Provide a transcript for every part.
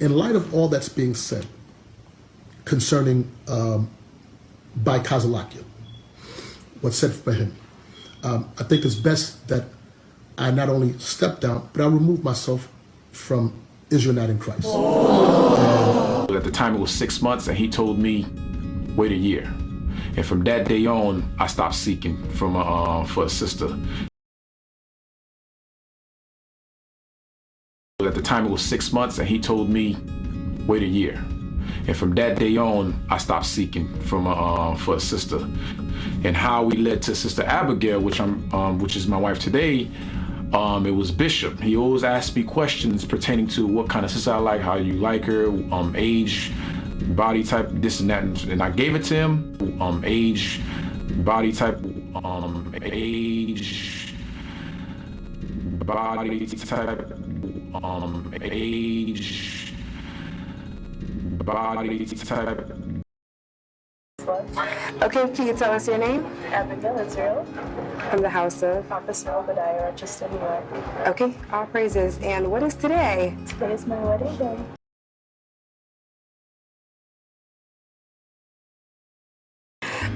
In light of all that's being said concerning by Kazalakia, what's said for him, I think it's best that I not only step down, but I remove myself from Israel not in Christ. At the time it was 6 months, and he told me, wait a year. And from that day on, I stopped seeking for a sister. At the time it was 6 months, and he told me, wait a year. And from that day on, I stopped seeking for a sister. And how we led to Sister Abigail, which is my wife today, it was Bishop. He always asked me questions pertaining to what kind of sister I like, how you like her, age, body type, this and that, and I gave it to him. Age, body type, age, body type, age, body type. Okay, can you tell us your name? Abigail Israel. From the house of? Officer Obadiah, Rochester, New York. Okay, all praises. And what is today? Today is my wedding day.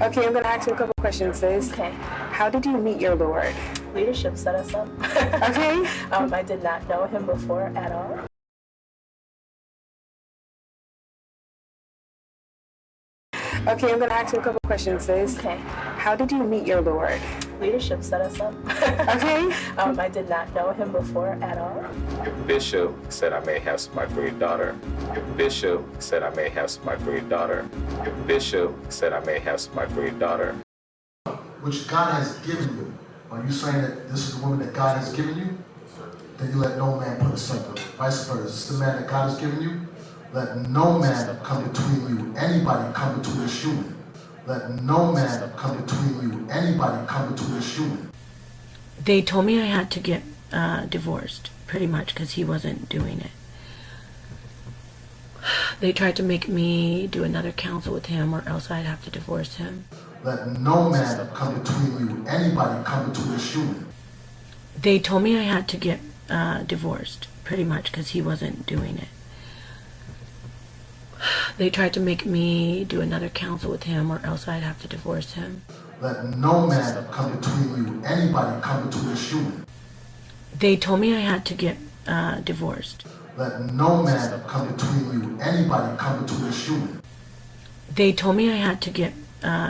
Okay, I'm going to ask you a couple questions, sis. Okay. How did you meet your Lord? Leadership set us up. Okay. I did not know him before at all. Okay, I'm going to ask you a couple questions, sis. Okay. How did you meet your Lord? Leadership set us up. Okay. I did not know him before at all. Bishop said I may have my great daughter. Bishop said I may have my great daughter. Bishop said I may have my great daughter. Which God has given you. Are you saying that this is the woman that God has given you? Then you let no man put asunder. Vice versa. Is this the man that God has given you? Let no man come between you. Anybody come between this human. Let no man come between you. Anybody come between this human. They told me I had to get divorced, pretty much, because he wasn't doing it. They tried to make me do another counsel with him, or else I'd have to divorce him. Let no man come between you. Anybody come between this human. They told me I had to get divorced, pretty much, because he wasn't doing it. They tried to make me do another counsel with him, or else I'd have to divorce him. Let no man come between you. Anybody come between this human. They told me I had to get divorced. Let no man come between you. Anybody come between this human. They told me I had to get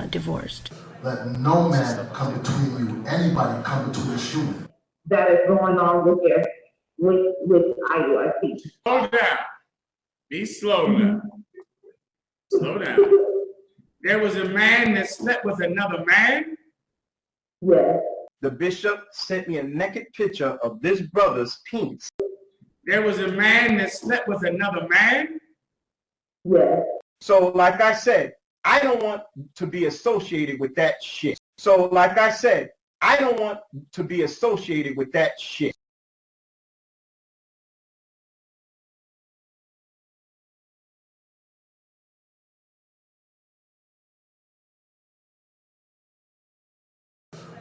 divorced. Let no man come between you. Anybody come between this human. That is going on with Iuic. Slow down. Be slow now. Slow down. There was a man that slept with another man. Yes. The bishop sent me a naked picture of this brother's penis. There was a man that slept with another man. Yes. So like I said, I don't want to be associated with that shit. So like I said, I don't want to be associated with that shit.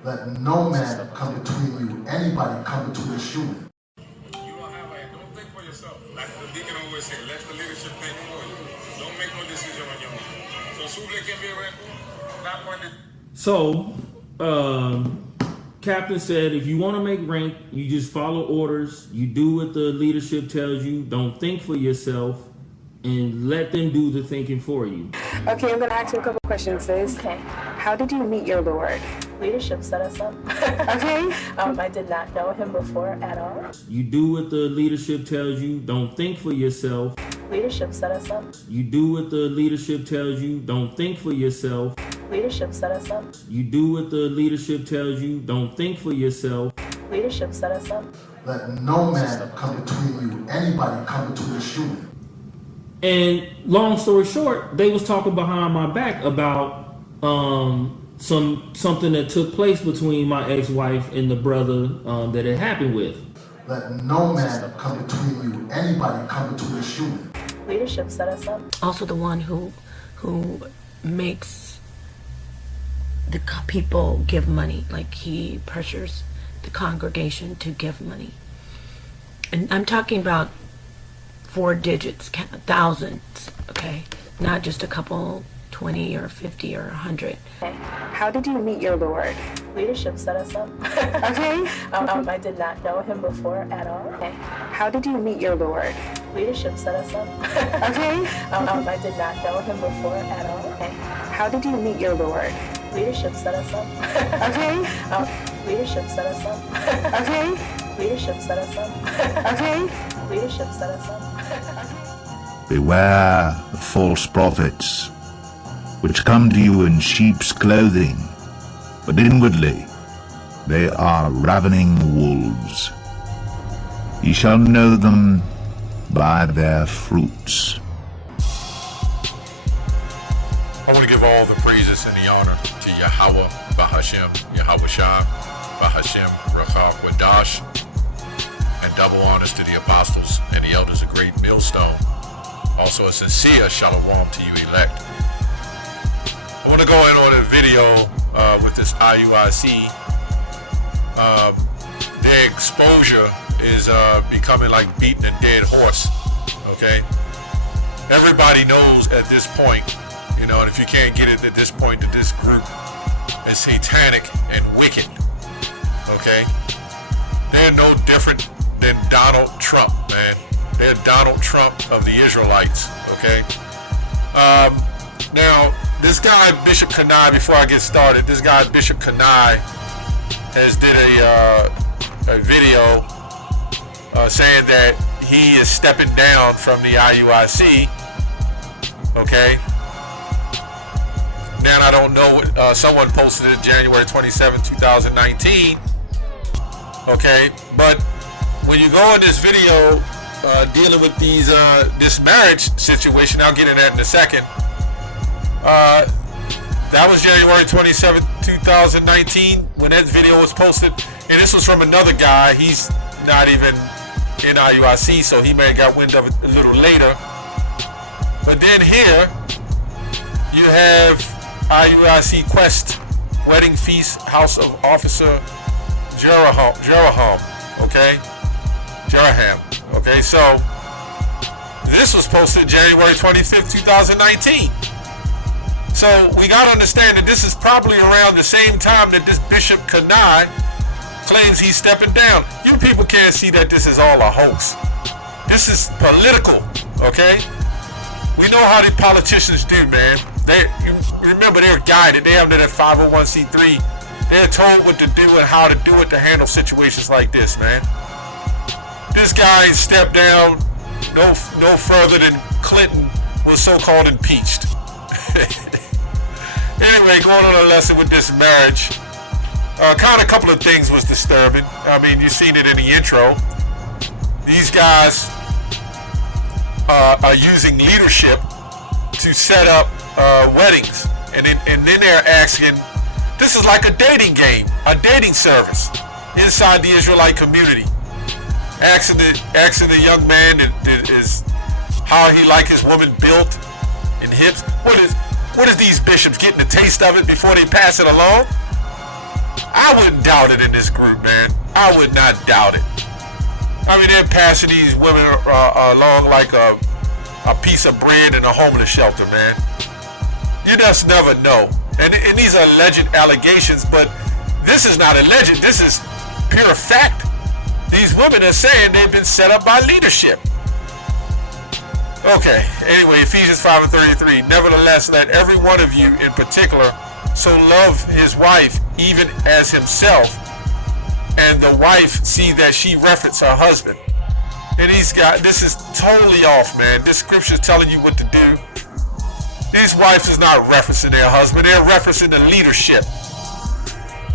Let no man come between you. Anybody come between this human. You don't think for yourself. Like the deacon always say, let the leadership think for you. Don't make no decision on your own. So Captain said, if you want to make rank, you just follow orders. You do what the leadership tells you. Don't think for yourself, and let them do the thinking for you. Okay, I'm going to ask you a couple questions, sis. Okay. How did you meet your Lord? Leadership set us up. Okay. I did not know him before at all. You do what the leadership tells you. Don't think for yourself. Leadership set us up. You do what the leadership tells you. Don't think for yourself. Leadership set us up. You do what the leadership tells you. Don't think for yourself. Leadership set us up. Let no man come between you. Anybody come between this human. And long story short, they was talking behind my back about something that took place between my ex-wife and the brother that it happened with. Let no man come between you. Anybody come between this human. Leadership set us up. Also the one who makes the people give money, like he pressures the congregation to give money. And I'm talking about 4 digits, thousands, okay? Not just a couple, 20 or 50 or 100. How did you meet your Lord? Leadership set us up. Okay. I did not know him before at all. How did you meet your Lord? Leadership set us up. Okay. I did not know him before at all. How did you meet your Lord? Leadership set us up. Okay. Leadership set us up. Okay. Leadership set us up. Okay. Leadership set us up. Beware of false prophets, which come to you in sheep's clothing, but inwardly they are ravening wolves. Ye shall know them by their fruits. I want to give all the praises and the honor to Yahweh, Bahashem, Yahweh Shah, Bahashem, Rachab, Wadash, and double honors to the apostles and the elders of Great Millstone. Also a sincere shalom to you elect. I want to go in on a video with this IUIC. Their exposure is becoming like beating a dead horse, okay? Everybody knows at this point, you know, and if you can't get it at this point, that this group is satanic and wicked, okay? They're no different than Donald Trump, man. They're Donald Trump of the Israelites, okay? Now, this guy, Bishop Kani, before I get started, this guy, Bishop Kani, has did a video saying that he is stepping down from the IUIC, okay? Now, I don't know what, someone posted it January 27, 2019, okay? But when you go in this video dealing with these this marriage situation, I'll get into that in a second. That was January 27, 2019 when that video was posted, and this was from another guy. He's not even in IUIC, so he may have got wind of it a little later. But then here you have IUIC Quest Wedding Feast House of Officer Jeraham, okay? Jeraham, okay? So this was posted January 25th, 2019. So we got to understand that this is probably around the same time that this Bishop Kani claims he's stepping down. You people can't see that this is all a hoax. This is political, okay? We know how the politicians do, man. You remember, they're guided. They have that 501c3. They're told what to do and how to do it to handle situations like this, man. This guy stepped down no further than Clinton was so-called impeached. Anyway, going on a lesson with this marriage. Kind of a couple of things was disturbing. I mean, you've seen it in the intro. These guys are using leadership to set up weddings, and then they're asking. This is like a dating game, a dating service inside the Israelite community. Asking the young man that is how he like his woman built and hips. What is these bishops getting a taste of it before they pass it along? I wouldn't doubt it in this group, man. I would not doubt it. I mean, they're passing these women along like a piece of bread in a homeless shelter, man. You just never know. And these are alleged allegations, but this is not alleged. This is pure fact. These women are saying they've been set up by leadership. Okay, anyway, Ephesians 5:33. Nevertheless, let every one of you in particular so love his wife even as himself, and the wife see that she reference her husband. And this is totally off, man. This scripture is telling you what to do. These wives is not referencing their husband. They're referencing the leadership.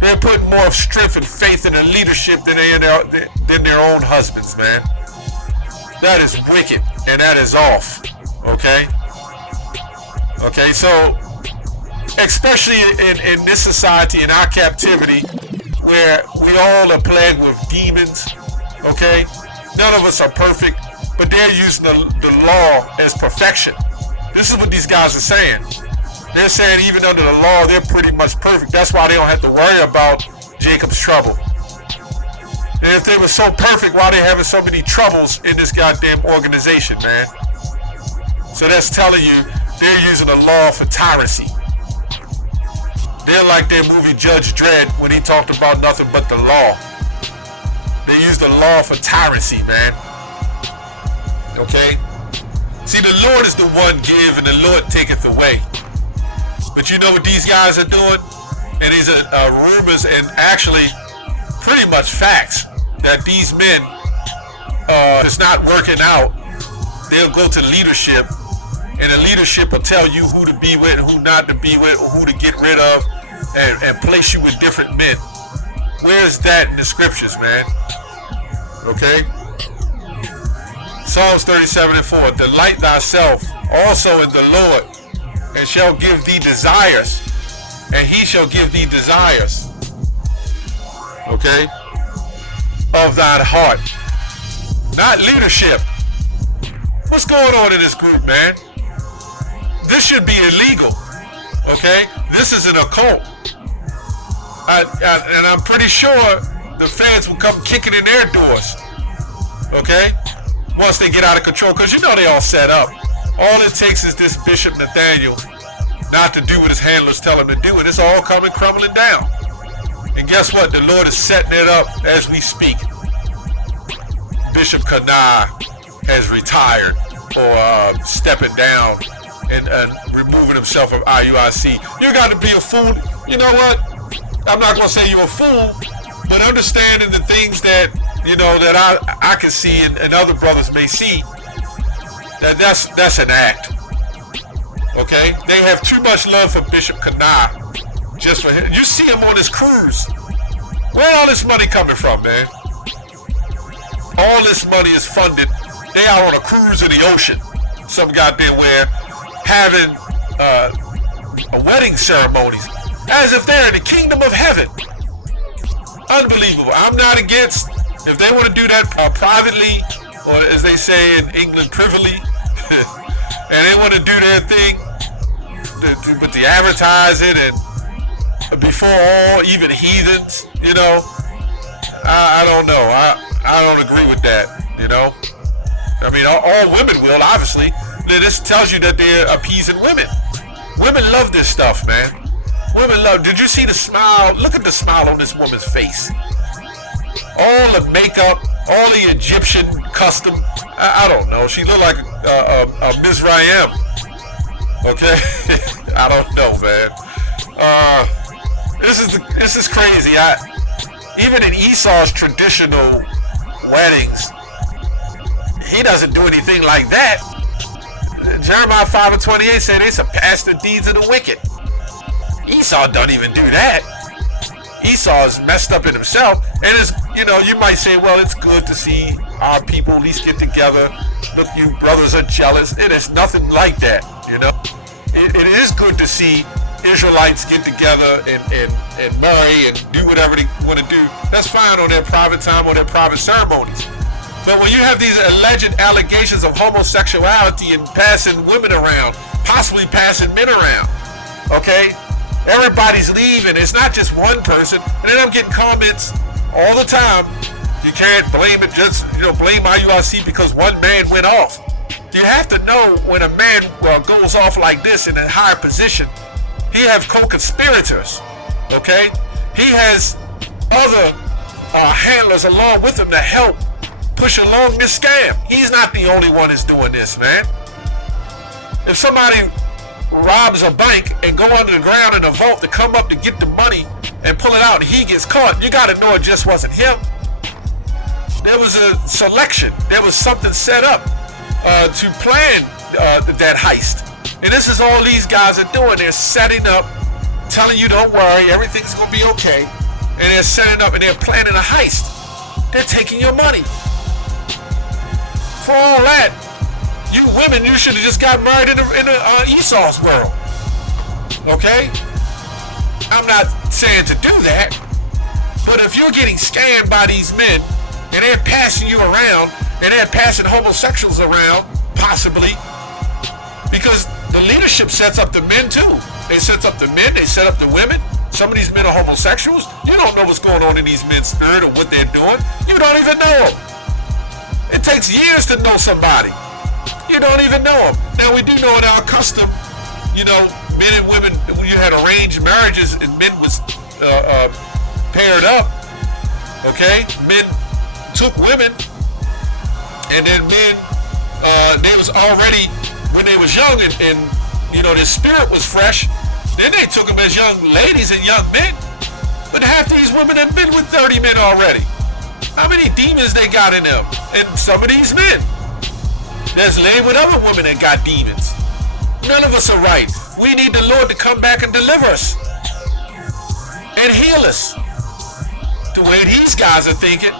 They're putting more strength and faith in the leadership than their own husbands, man. That is wicked, and that is off, okay? Okay, so, especially in this society, in our captivity, where we all are plagued with demons, okay? None of us are perfect, but they're using the law as perfection. This is what these guys are saying. They're saying even under the law, they're pretty much perfect. That's why they don't have to worry about Jacob's trouble. And if they were so perfect, why they having so many troubles in this goddamn organization, man? So that's telling you they're using the law for tyrancy. They're like their movie Judge Dredd when he talked about nothing but the law. They use the law for tyrancy, man. Okay? See, the Lord is the one give and the Lord taketh away. But you know what these guys are doing? And these are rumors and actually pretty much facts that these men, it's not working out. They'll go to leadership and the leadership will tell you who to be with and who not to be with, or who to get rid of, and place you with different men. Where's that in the scriptures, man? Okay? Psalms 37:4. Delight thyself also in the Lord, and shall give thee desires, and he shall give thee desires, okay, of thine heart. Not leadership. What's going on in this group, man? This should be illegal, okay? This is an occult. And I'm pretty sure the feds will come kicking in their doors, okay? Once they get out of control, because you know they all set up. All it takes is this Bishop Nathaniel not to do what his handlers tell him to do, and it's all coming crumbling down. And guess what? The Lord is setting it up as we speak. Bishop Kani has retired or stepping down and removing himself from IUIC. You got to be a fool. You know what? I'm not going to say you're a fool, but understanding the things that, you know, that I can see and other brothers may see, that's an act. Okay? They have too much love for Bishop Kani just for him. You see him on his cruise. Where all this money coming from, man? All this money is funded. They are on a cruise in the ocean, some goddamn where, having wedding ceremonies as if they're in the kingdom of heaven. Unbelievable. I'm not against, if they want to do that privately, or as they say in England, privily, and they want to do their thing, but to advertise it and before all, even heathens, you know, I don't know. I don't agree with that, you know. I mean, all women will, obviously. This tells you that they're appeasing women. Women love this stuff, man. Women love. Did you see the smile? Look at the smile on this woman's face. All the makeup, all the Egyptian custom. I don't know. She looked like a Mizraim. Okay, I don't know, man. This is crazy. Even in Esau's traditional weddings, he doesn't do anything like that. Jeremiah 5:28 said they surpass the deeds of the wicked. Esau don't even do that. Esau is messed up in himself. And it's, you know, you might say, well, it's good to see our people at least get together. Look, you brothers are jealous. It is nothing like that, you know. It is good to see Israelites get together and marry and do whatever they want to do. That's fine on their private time or their private ceremonies. But when you have these alleged allegations of homosexuality and passing women around, possibly passing men around, okay? Everybody's leaving. It's not just one person. And then I'm getting comments all the time. You can't blame it, just, you know, blame IUIC because one man went off. You have to know when a man goes off like this in a higher position, he have co-conspirators, okay? He has other handlers along with him to help push along this scam. He's not the only one that's doing this, man. If somebody robs a bank and go under the ground in a vault to come up to get the money and pull it out and he gets caught, you got to know it just wasn't him. There was a selection. There was something set up to plan that heist. And this is all these guys are doing. They're setting up, telling you don't worry, everything's going to be okay. And they're setting up and they're planning a heist. They're taking your money. For all that, you women, you should have just got married in Esau's world. Okay? I'm not saying to do that, but if you're getting scammed by these men and they're passing you around and they're passing homosexuals around, possibly, because the leadership sets up the men too. They set up the men, they set up the women. Some of these men are homosexuals. You don't know what's going on in these men's spirit or what they're doing. You You don't even know them. It takes years to know somebody. You don't even know them. Now, we do know in our custom, you know, men and women, when you had arranged marriages and men was paired up, okay? Men took women, and then men, they was already, when they was young and you know, their spirit was fresh, then they took them as young ladies and young men. But half these women have been with 30 men already. How many demons they got in them? And some of these men. There's laid with other women that got demons. None of us are right. We need the Lord to come back and deliver us. And heal us. The way these guys are thinking,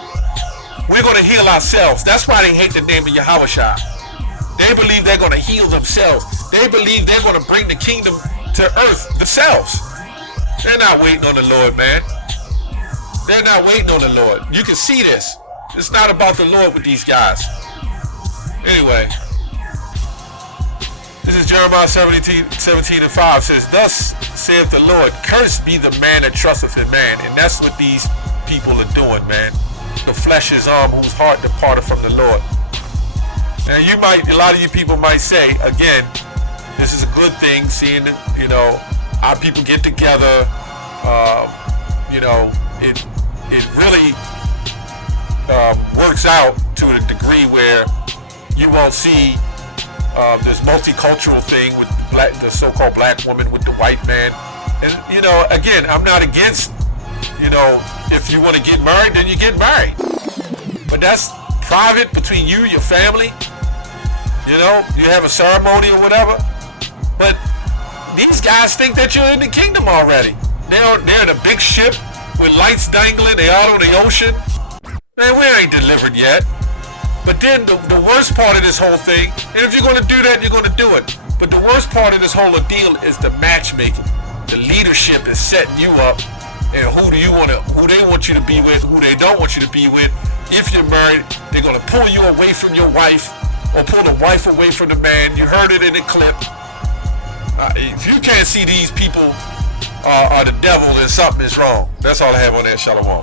we're going to heal ourselves. That's why they hate the name of Yahushua. They believe they're going to heal themselves. They believe they're going to bring the kingdom to earth themselves. They're not waiting on the Lord, man. They're not waiting on the Lord. You can see this. It's not about the Lord with these guys. Anyway, this is Jeremiah 17:5 says, "Thus saith the Lord, cursed be the man that trusteth in man." And that's what these people are doing, man. The flesh is whose heart departed from the Lord. Now a lot of you people might say, again, this is a good thing, seeing, you know, our people get together. You know, it really works out to a degree where you won't see this multicultural thing with the so-called black woman with the white man. And, you know, again, I'm not against, you know, if you want to get married, then you get married. But that's private between you, your family. You know, you have a ceremony or whatever. But these guys think that you're in the kingdom already. They're in a big ship with lights dangling. They out on the ocean. Man, we ain't delivered yet. But then the worst part of this whole thing, and if you're going to do that, you're going to do it. But the worst part of this whole deal is the matchmaking. The leadership is setting you up, and who they want you to be with, who they don't want you to be with. If you're married, they're going to pull you away from your wife, or pull the wife away from the man. You heard it in the clip. If you can't see these people are the devil, then something is wrong. That's all I have on that. Shalom.